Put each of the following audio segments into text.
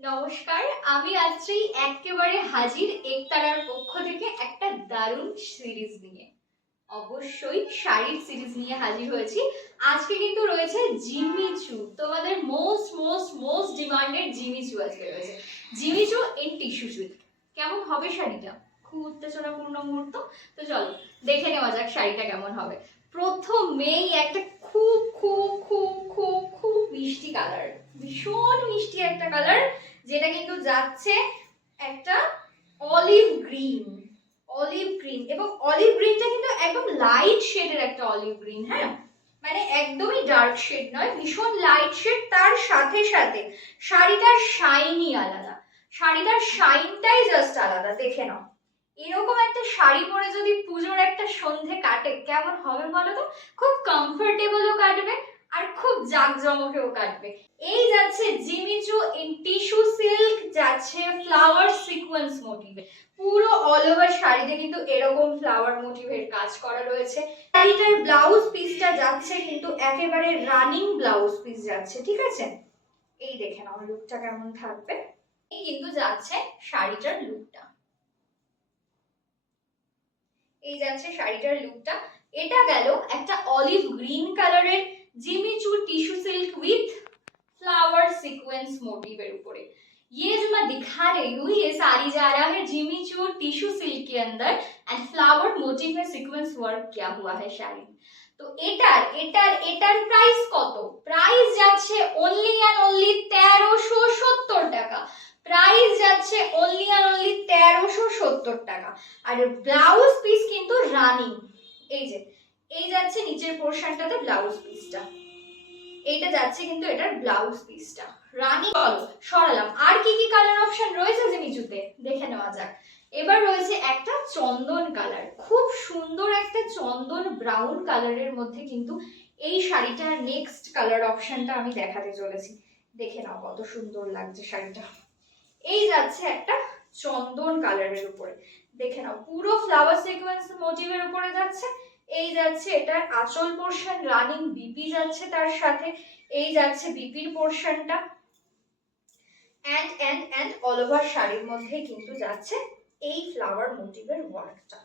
নমস্কার, আমি আজকে একেবারে হাজির একতারার পক্ষ থেকে একটা দারুণ সিরিজ নিয়ে। অবশ্যই শাড়ির সিরিজ নিয়ে হাজির হয়েছি। আজকে কিন্তু রয়েছে জিমিচু, তোমাদের most most most demanded Jimmy Choo আজকে রয়েছে। Jimmy Choo in tissue silk. কেমন হবে শাড়িটা? খুব উত্তেজনাপূর্ণ মুহূর্ত। তো চলো দেখে নেওয়া যাক শাড়িটা কেমন হবে। প্রথমেই একটা খুব খুব খুব খুব খুব মিষ্টি কালার, ভীষণ মিষ্টি একটা কালার, যেটা কিন্তু যাচ্ছে একটা অলিভ গ্রিন। অলিভ গ্রিন এবং অলিভ গ্রিনটা কিন্তু একদম লাইট শেডের একটা অলিভ গ্রিন। হ্যাঁ, মানে একদমই ডার্ক শেড নয়, ভীষণ লাইট শেড। তার সাথে সাথে শাড়িটার শাইনই আলাদা, শাড়িটার শাইনটাই জাস্ট আলাদা। দেখে নাও, এরকম একটা শাড়ি পরে যদি পুজোর একটা সন্ধে কাটে কেমন হবে বলো তো? খুব কমফোর্টেবলও কাটবে আর খুব জাঁকজমকেও কাটবে। এই যাচ্ছে জিমিচু ইন টিস্যু সিল্ক, যাচ্ছে ফ্লাওয়ার সিকোয়েন্স মোটিভে। পুরো অল ওভার শাড়িতে কিন্তু এরকম ফ্লাওয়ার মোটিভের কাজ করা রয়েছে। শাড়িটার ব্লাউজ পিসটা যাচ্ছে কিন্তু একেবারে রানিং ব্লাউজ পিস যাচ্ছে, ঠিক আছে? এই দেখে নাও লুকটা কেমন থাকবে। এই কিন্তু যাচ্ছে শাড়িটার লুকটা, এই যাচ্ছে শাড়িটার লুকটা। এটা গেল একটা অলিভ গ্রিন কালারের Jimmy Choo tissue silk with flower sequence motive ऊपर। ये जो मैं दिखा रही हूँ ये साड़ी जा रहा है जिमीचू टिश्यू सिल्क के अंदर एंड फ्लावर मोटिव में सीक्वेंस वर्क किया हुआ है শাড়ি। তো এটার এটার এটার প্রাইস কত? প্রাইস যাচ্ছে অনলি এন্ড অনলি 1370 টাকা। প্রাইস যাচ্ছে অনলি এন্ড অনলি 1370 টাকা। আর ব্লাউজ পিস কিন্তু রানিং। এই যে এই যাচ্ছে নিচের পোরশনটাতে ব্লাউজ পিসটা, এইটা যাচ্ছে কিন্তু এটার ব্লাউজ পিসটা রানিং। সরালাম। আর কি কি কালার অপশন রয়েছে জিমিচুতে দেখে নেওয়া যাক। এবার রয়েছে একটা চন্দন কালার, খুব সুন্দর একটা চন্দন ব্রাউন কালারের মধ্যে কিন্তু এই শাড়িটার নেক্সট কালার অপশনটা আমি দেখাতে চলেছি। দেখে নাও কত সুন্দর লাগছে শাড়িটা। এই যাচ্ছে একটা চন্দন কালারের উপরে, দেখে নাও পুরো ফ্লাওয়ার সিকোয়েন্স মোটিভের উপরে যাচ্ছে। এই যাচ্ছে এটার আঁচল পোরশন, রানিং বিপি যাচ্ছে তার সাথে। এই যাচ্ছে বিপির পোরশনটা এন্ড অল ওভার শাড়ির মধ্যে কিন্তু যাচ্ছে এই ফ্লাওয়ার মোটিভের ওয়ার্কটা।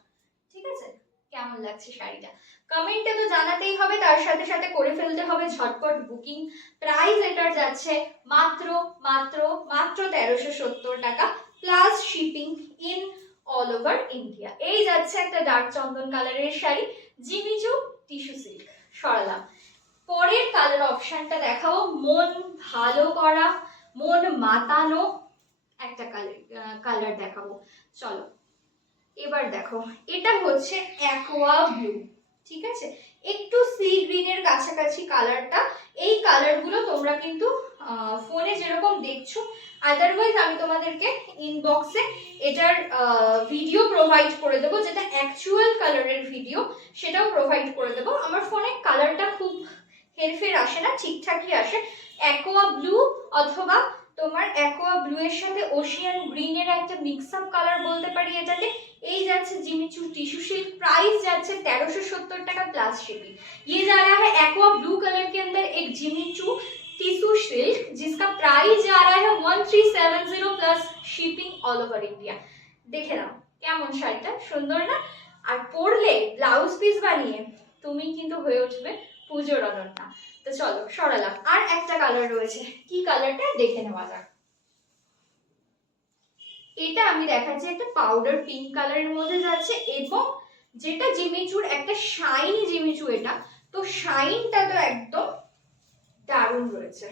ঠিক আছে, কেমন লাগছে শাড়িটা কমেন্টে তো জানাতেই হবে, তার সাথে সাথে করে ফেলতে হবে ঝটপট বুকিং। প্রাইস এটার যাচ্ছে মাত্র মাত্র মাত্র 1370 টাকা plus shipping in all over India. এই যাচ্ছে একটা ডার্ক চন্দন কালারের শাড়ি জিমিচু টিস্যু সিল্ক। সরালাম। পরের কালার অপশনটা দেখাবো মন ভালো করা, মন মাতানো একটা কালার দেখাবো। চলো এবার দেখো, এটা হচ্ছে অ্যাকোয়া ব্লু, ঠিক আছে? একটু সি গ্রিনের কাছাকাছি কালারটা। এই কালারগুলো তোমরা কিন্তু ফোনে যেরকম দেখছো, আদারওয়াইজ আমি তোমাদেরকে ইনবক্সে এটার ভিডিও প্রোভাইড করে দেবো, যেটা অ্যাকচুয়াল কালারের ভিডিও সেটাও প্রোভাইড করে দেবো। আমার ফোনে কালারটা খুব হেরফের আসে না, ঠিকঠাকই আসে। অ্যাকোয়া ব্লু অথবা তোমার অ্যাকোয়া ব্লু এর সাথে ওশিয়ান গ্রিনের একটা মিক্স আপ কালার বলতে পারি এটাকে। এই যাচ্ছে জিমিচু टिश्यू सिल्क, प्राइस যাচ্ছে 1370 টাকা प्लस शिपिंग। ये जा रहा है एक्वा ब्लू कलर के अंदर एक जिमिचू टिश्यू सिल्क जिसका प्राइस जा रहा है 1370 plus shipping all over India. দেখে নাও কেমন শাড়িটা সুন্দর না? আর পরলে ব্লাউজ পিস বানিয়ে তুমি কিন্তু হয়ে উঠবে পুজোর অনন্যা। তো চলো সরালাম। আর একটা কালার রয়েছে, কি কালারটা দেখে নেওয়া যাক। এটা আমি দেখাচ্ছি একটা পাউডার পিঙ্ক কালারের মধ্যে যাচ্ছে এবং যেটা জিমিচুর একটা শাইনি জিমিচু এটা, তো শাইনটা তো একদম দারুণ রয়েছে,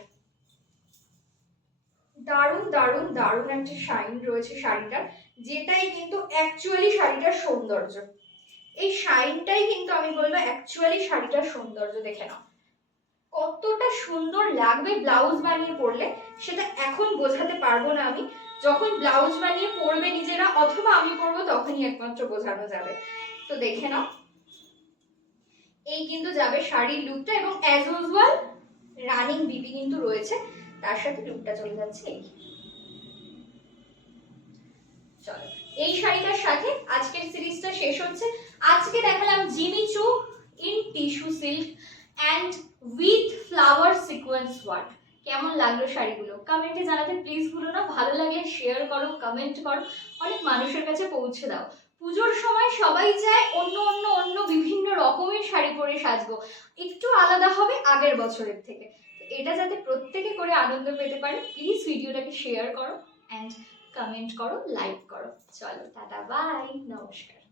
দারুণ দারুণ দারুণ একটা শাইন রয়েছে শাড়িটার, যেটাই কিন্তু অ্যাকচুয়ালি শাড়িটার সৌন্দর্য। এই শাইনটাই কিন্তু আমি বলবো অ্যাকচুয়ালি শাড়িটার সৌন্দর্য। দেখে নাও কতটা সুন্দর লাগবে ব্লাউজ বানিয়ে পরলে, সেটা এখন বোঝাতে পারবো না আমি। যখন ব্লাউজ বানিয়ে পরবে নিজেরা অথবা আমি পরবো তখনই একমাত্র বোঝানো যাবে। তো দেখে নাও এই কিন্তু যাবে শাড়ির লুকটা এবং অ্যাজ ইউজুয়াল রানিং বিবি কিন্তু রয়েছে তার সাথে। লুকটা চলে যাচ্ছে এই। চলো এই শাড়িটার সাথে আজকের সিরিজটা শেষ হচ্ছে। আজকে দেখালাম Jimmy Choo in tissue silk and with flower sequence work। কেমন লাগলো শাড়িগুলো কমেন্টে জানাতে প্লিজ ভুলো না। ভালো লাগলে শেয়ার করো, কমেন্ট করো, অনেক মানুষের কাছে পৌঁছে দাও। পুজোর সময় সবাই চায় অন্য অন্য অন্য বিভিন্ন রকমের শাড়ি পরে সাজবো, একটু আলাদা হবে আগের বছরের থেকে। তো এটা যাতে প্রত্যেকে করে আনন্দ পেতে পারে, প্লিজ ভিডিওটাকে শেয়ার করো অ্যান্ড কমেন্ট করো, লাইক করো। চলো টাটা, বাই, নমস্কার।